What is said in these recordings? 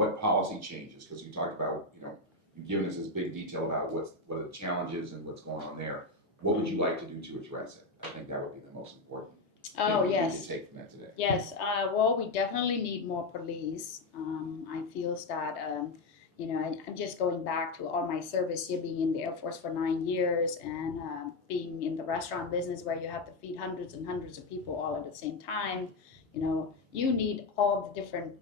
what policy changes, because you talked about, you've given us this big detail about what are the challenges and what's going on there. What would you like to do to address it? I think that would be the most important thing we need to take from that today. Yes, well, we definitely need more police. I feel that, I'm just going back to all my service here, being in the Air Force for 9 years and being in the restaurant business where you have to feed hundreds and hundreds of people all at the same time. You need all the different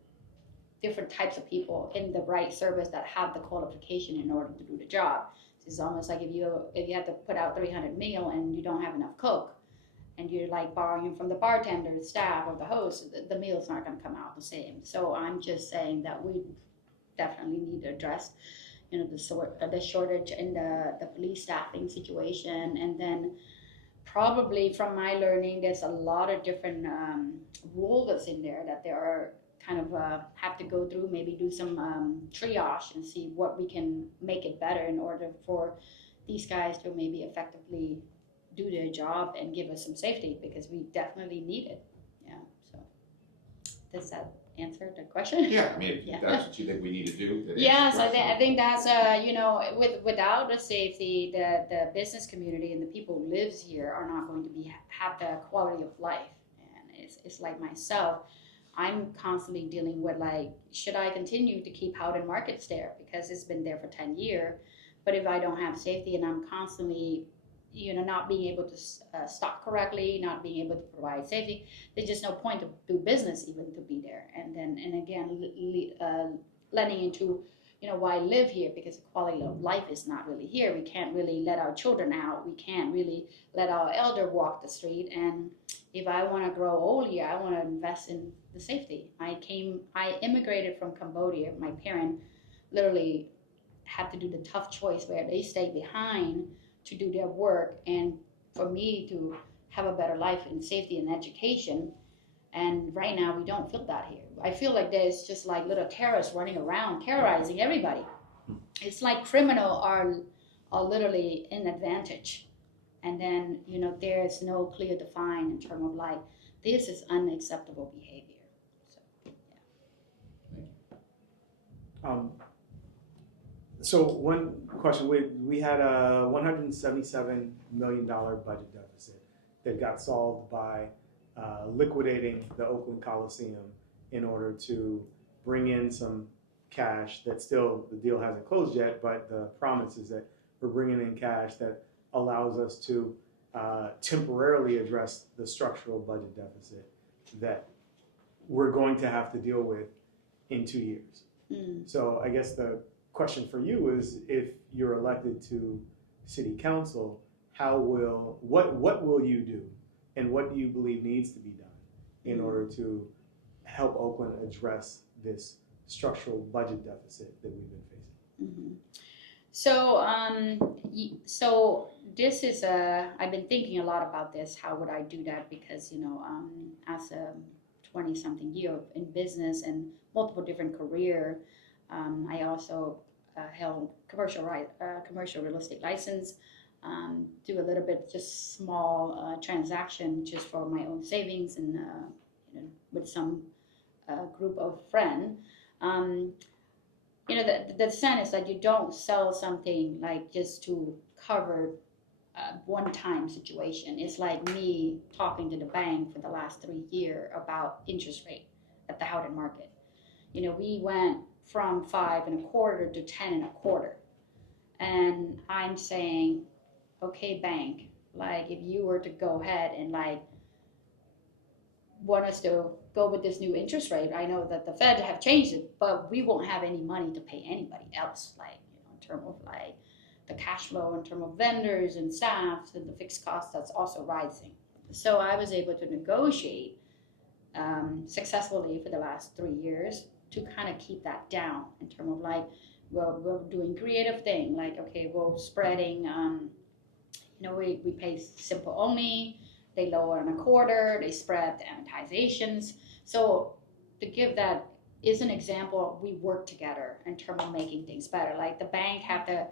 types of people in the right service that have the qualification in order to do the job. It's almost like if you have to put out 300 meal and you don't have enough cook, and you're like borrowing from the bartender, staff, or the host, the meal's not going to come out the same. So I'm just saying that we definitely need to address, the shortage in the police staffing situation. And then probably from my learning, there's a lot of different rules that's in there that there are kind of have to go through, maybe do some triage and see what we can make it better in order for these guys to maybe effectively do their job and give us some safety, because we definitely need it. Yeah. So does that answer the question? Yeah. I mean, if that's what you think we need to do. Yes, I think that's without the safety, the business community and the people who lives here are not going to have the quality of life. And it's like myself, I'm constantly dealing with should I continue to keep Howden Markets there, because it's been there for 10 years, but if I don't have safety and I'm constantly not being able to stock correctly, not being able to provide safety, there's just no point to do business even to be there. And again, letting into, why I live here, because the quality of life is not really here. We can't really let our children out. We can't really let our elder walk the street. And if I want to grow old here, I want to invest in the safety. I immigrated from Cambodia. My parents literally had to do the tough choice where they stayed behind to do their work, and for me to have a better life in safety and education. And right now we don't feel that here. I feel like there's just like little terrorists running around terrorizing everybody. It's like criminals are literally in advantage, and then there's no clear define in terms of this is unacceptable behavior. So yeah. So one question, we had a $177 million budget deficit that got solved by liquidating the Oakland Coliseum in order to bring in some cash that still, the deal hasn't closed yet, but the promise is that we're bringing in cash that allows us to temporarily address the structural budget deficit that we're going to have to deal with in 2 years. So I guess the question for you is, if you're elected to city council, what will you do, and what do you believe needs to be done in order to help Oakland address this structural budget deficit that we've been facing? So this is I've been thinking a lot about this. How would I do that? Because as a 20-something year in business and multiple different career, I also held commercial real estate license, do a little bit just small transaction just for my own savings and with some group of friends. The sense is that you don't sell something just to cover one-time situation. It's like me talking to the bank for the last 3 years about interest rate at the Howden market. We went from 5.25% to 10.25%, and I'm saying, okay, bank, if you were to go ahead and want us to go with this new interest rate, I know that the Fed have changed it, but we won't have any money to pay anybody else, in terms of the cash flow, in terms of vendors and staff and the fixed cost that's also rising. So I was able to negotiate successfully for the last 3 years to kind of keep that down in terms of we're doing creative thing, okay, we're spreading, we pay simple only, they lower 1/4, they spread the amortizations. So to give that is an example, we work together in terms of making things better. The bank have to,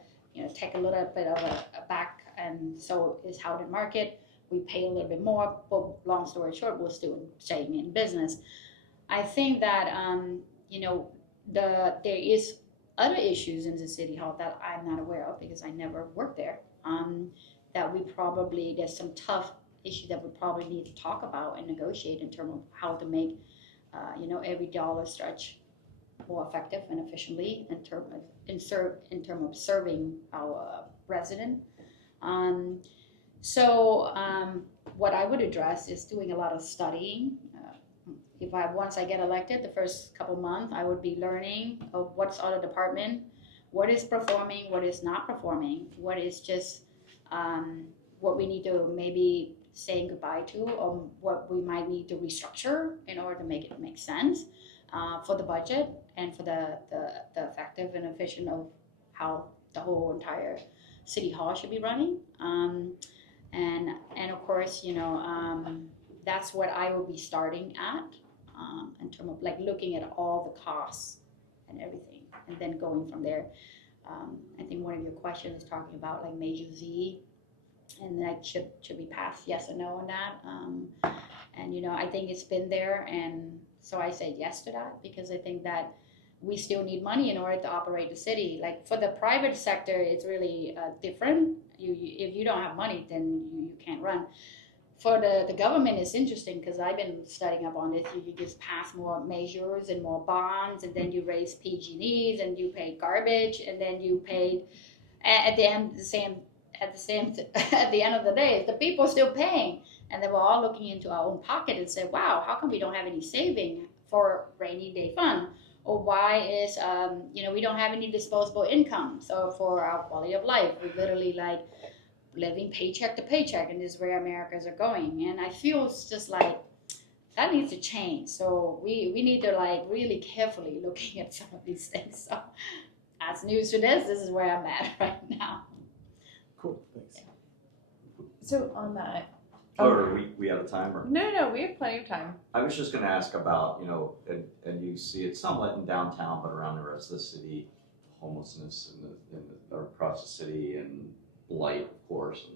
take a little bit of a back, and so is Howden Market. We pay a little bit more, but long story short, we're still staying in business. I think that, there is other issues in the city hall that I'm not aware of because I never worked there. That there's some tough issues that we probably need to talk about and negotiate in terms of how to make, every dollar stretch more effective and efficiently in terms of serving our resident. What I would address is doing a lot of studying. Once I get elected, the first couple months, I would be learning of what's other department, what is performing, what is not performing, what is just what we need to maybe saying goodbye to, or what we might need to restructure in order to make it make sense for the budget and for the effective and efficient of how the whole entire city hall should be running. And of course, that's what I will be starting at in terms of like looking at all the costs and everything, and then going from there. I think one of your questions is talking about like Measure Z, and that should be passed, yes or no on that. And I think it's been there, and so I said yes to that because I think that we still need money in order to operate the city. Like for the private sector, it's really different. If you don't have money, then you can't run. For the government, it's interesting because I've been studying up on this. You just pass more measures and more bonds, and then you raise PG&Es, and you pay garbage, and then you paid at the end of the day, the people are still paying, and then we're all looking into our own pocket and say, wow, how come we don't have any saving for rainy day fund? Or why is we don't have any disposable income? So for our quality of life, we literally like living paycheck to paycheck, and this is where Americans are going. And I feel it's just like that needs to change. So we need to like really carefully looking at some of these things. So as news to this is where I'm at right now. Cool, thanks. So on that. Or we out of time? Or? No, we have plenty of time. I was just going to ask about, and you see it somewhat in downtown, but around the rest of the city, homelessness or across the city, and blight, of course.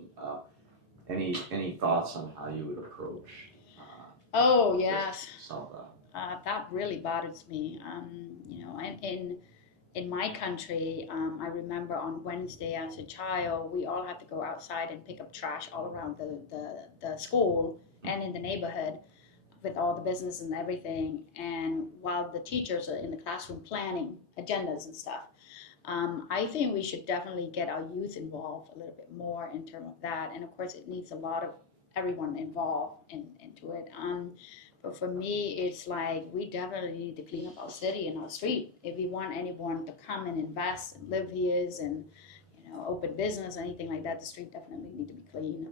And any thoughts on how you would approach? Oh yes. Solve that. That really bothers me. In my country, I remember on Wednesday as a child, we all had to go outside and pick up trash all around the school and in the neighborhood with all the business and everything. And while the teachers are in the classroom planning agendas and stuff, I think we should definitely get our youth involved a little bit more in terms of that. And of course, it needs a lot of everyone involved into it. But for me, it's like we definitely need to clean up our city and our street. If we want anyone to come and invest and live here and open business, anything like that, the street definitely need to be clean.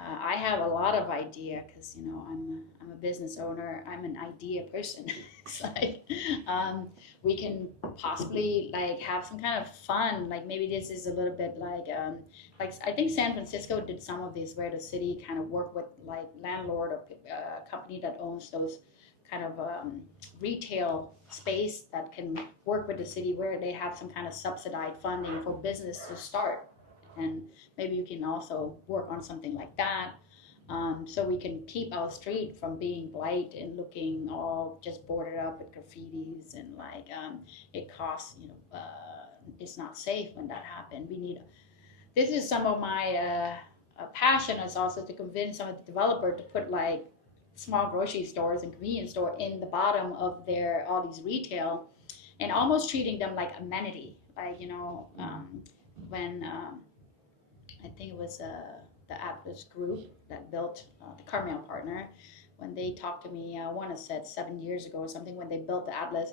I have a lot of idea because I'm a business owner. I'm an idea person. It's like we can possibly like have some kind of fun. Like maybe this is a little bit like I think San Francisco did some of this where the city kind of worked with like landlord or company that owns those kind of retail space that can work with the city where they have some kind of subsidized funding for business to start. And maybe you can also work on something like that, so we can keep our street from being blight and looking all just boarded up with graffitis and like it costs. It's not safe when that happens. This is some of my passion is also to convince some of the developer to put like small grocery stores and convenience store in the bottom of all these retail, and almost treating them like amenity. Like when I think it was the Atlas group that built the Carmel partner. When they talked to me, I want to say 7 years ago or something, when they built the Atlas,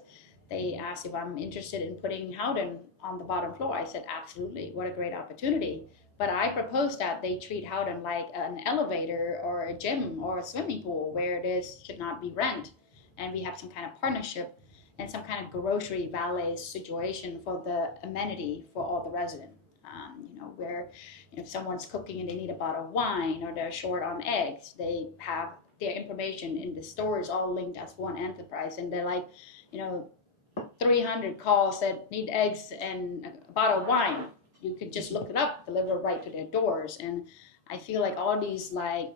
they asked if I'm interested in putting Howden on the bottom floor. I said, absolutely, what a great opportunity. But I proposed that they treat Howden like an elevator or a gym or a swimming pool where this should not be rent. And we have some kind of partnership and some kind of grocery valet situation for the amenity for all the residents. Where if someone's cooking and they need a bottle of wine or they're short on eggs, they have their information in the stores all linked as one enterprise, and they're like 300 calls that need eggs and a bottle of wine. You could just look it up, deliver right to their doors. And I feel like all these like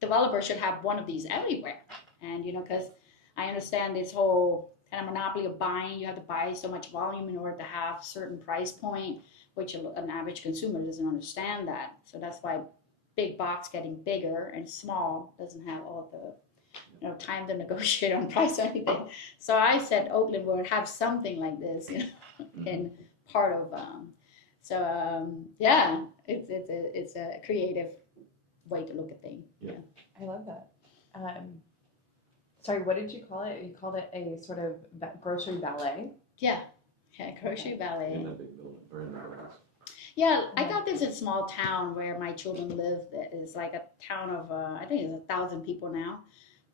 developers should have one of these everywhere. And because I understand this whole kind of monopoly of buying. You have to buy so much volume in order to have certain price point, which an average consumer doesn't understand that. So that's why big box getting bigger and small doesn't have all the time to negotiate on price or anything. So I said Oakland would have something like this, in part of. It's a creative way to look at things. I love that. Sorry, what did you call it? You called it a sort of grocery ballet? Yeah, grocery ballet. In the big building, or in our house. Yeah, I got this in a small town where my children live. It's like a town of, I think it's 1,000 people now.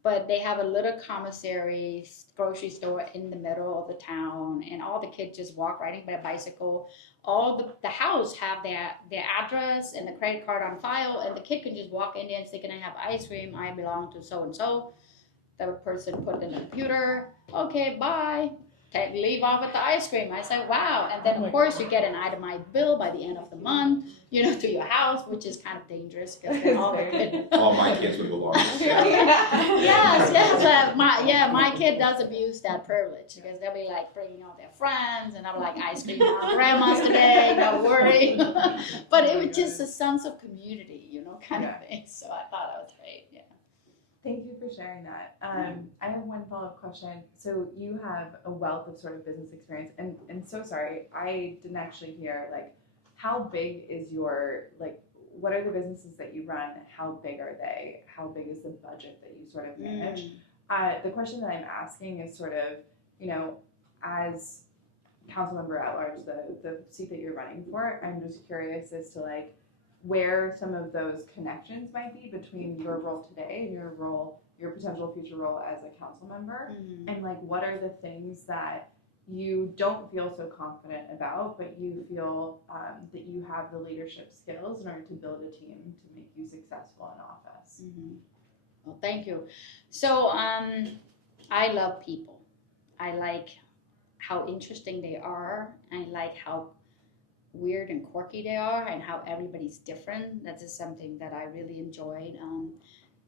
But they have a little commissary grocery store in the middle of the town, and all the kids just walk riding by a bicycle. All the house have their address and the credit card on file, and the kid can just walk in there and say, "Can I have ice cream? I belong to so and so." The person put it in the computer. Okay, bye. Leave off with the ice cream. I said, wow. And then, of course, you get an itemized bill by the end of the month, to your house, which is kind of dangerous because all the kids. All my kids would belong. Yes. My kid does abuse that privilege because they'll be like bringing all their friends, and I'm like, ice cream on grandma's today, don't worry. But it was just a sense of community, kind of thing. So I thought that was great. Yeah. Thank you for sharing that. I have one follow-up question. So you have a wealth of sort of business experience, and so sorry, I didn't actually hear, how big is your, what are the businesses that you run? How big are they? How big is the budget that you sort of manage? The question that I'm asking is sort of, as council member at large, the seat that you're running for, I'm just curious as to where some of those connections might be between your role today and your potential future role as a council member, and what are the things that you don't feel so confident about, but you feel that you have the leadership skills in order to build a team to make you successful in office. Well, thank you. So I love people. I like how interesting they are. I like how weird and quirky they are, and how everybody's different. That is something that I really enjoyed.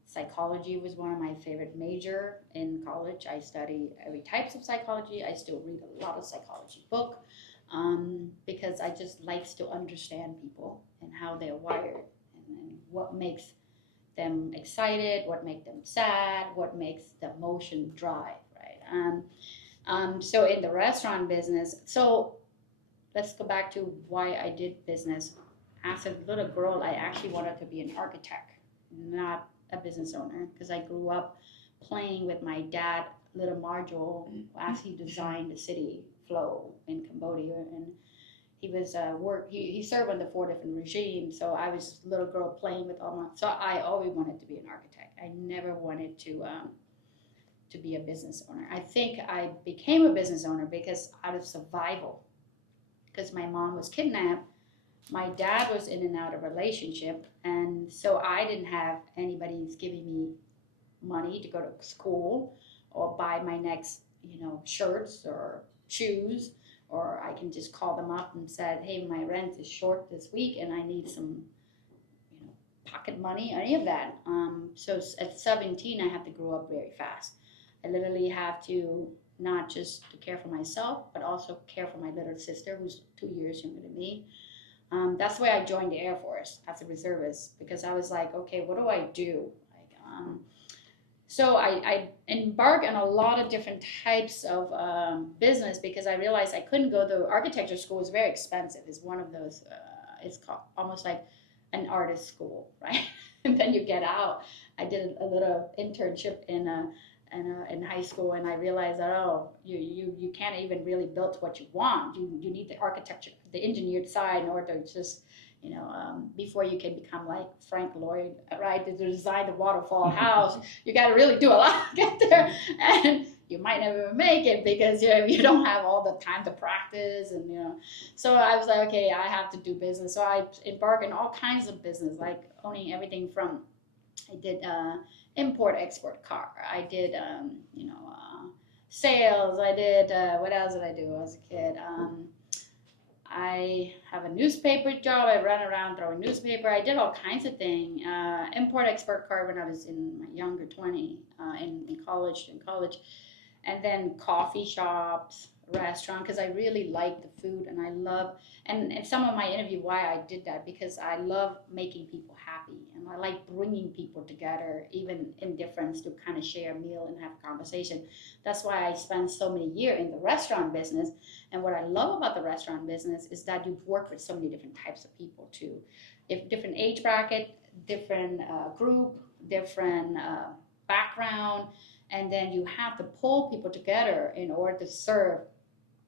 Psychology was one of my favorite major in college. I study every types of psychology. I still read a lot of psychology book because I just likes to understand people and how they're wired, and what makes them excited, what makes them sad, what makes the emotion drive, right? So in the restaurant business, let's go back to why I did business. As a little girl, I actually wanted to be an architect, not a business owner, because I grew up playing with my dad, little module, as he designed the city flow in Cambodia. And he was he served under 4 different regimes. So I was a little girl playing with so I always wanted to be an architect. I never wanted to be a business owner. I think I became a business owner because out of survival. Because my mom was kidnapped, my dad was in and out of relationship, and so I didn't have anybody giving me money to go to school or buy my next, shirts or shoes, or I can just call them up and said, hey, my rent is short this week and I need some, pocket money, any of that. So at 17, I have to grow up very fast. I literally have to not just to care for myself, but also care for my little sister, who's 2 years younger than me. That's why I joined the Air Force as a reservist, because I was like, okay, what do I do? So I embarked on a lot of different types of business, because I realized I couldn't go to architecture school. It's very expensive. It's one of those, it's almost like an artist school, right? And then you get out. I did a little internship in high school, and I realized that you can't even really build what you want. You need the architecture, the engineered side, in order to just before you can become like Frank Lloyd, right? To design the waterfall house, you got to really do a lot to get there, and you might never make it because you don't have all the time to practice, and So I was like, okay, I have to do business. So I embarked in all kinds of business, like owning everything from I did. Import-export car. I did, sales. I did, what else did I do as a kid? I have a newspaper job. I ran around throwing newspaper. I did all kinds of things. Import-export card when I was in my younger 20, in college, and then coffee shops, restaurant, because I really like the food and I love, and some of my interview why I did that, because I love making people happy and I like bringing people together, even in difference, to kind of share a meal and have a conversation. That's why I spent so many years in the restaurant business. And what I love about the restaurant business is that you work with so many different types of people too. If different age bracket, different group, different background, and then you have to pull people together in order to serve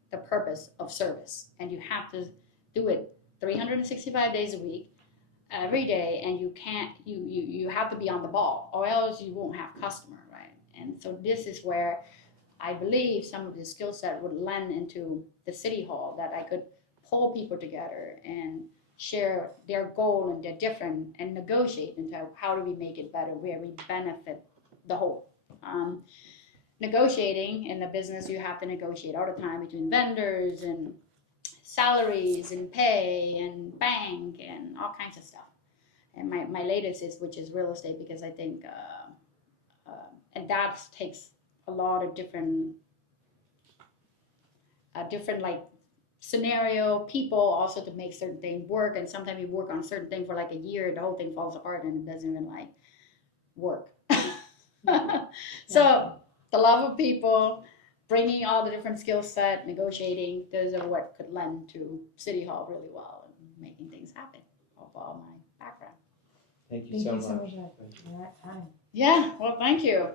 the purpose of service. And you have to do it 365 days a week, every day, and you have to be on the ball, or else you won't have customer, right? And so this is where I believe some of the skill set would lend into the city hall, that I could pull people together and share their goal and their different, and negotiate into how do we make it better, where we benefit the whole. Negotiating in the business, you have to negotiate all the time between vendors and salaries and pay and bank and all kinds of stuff. And my latest is, which is real estate, because I think, and that takes a lot of different like scenario, people also to make certain things work. And sometimes you work on certain thing for like a year, the whole thing falls apart and it doesn't even like work. So the love of people, bringing all the different skill set, negotiating, those are what could lend to City Hall really well and making things happen of all my background. Thank you so much. We're at time. Yeah, well, thank you.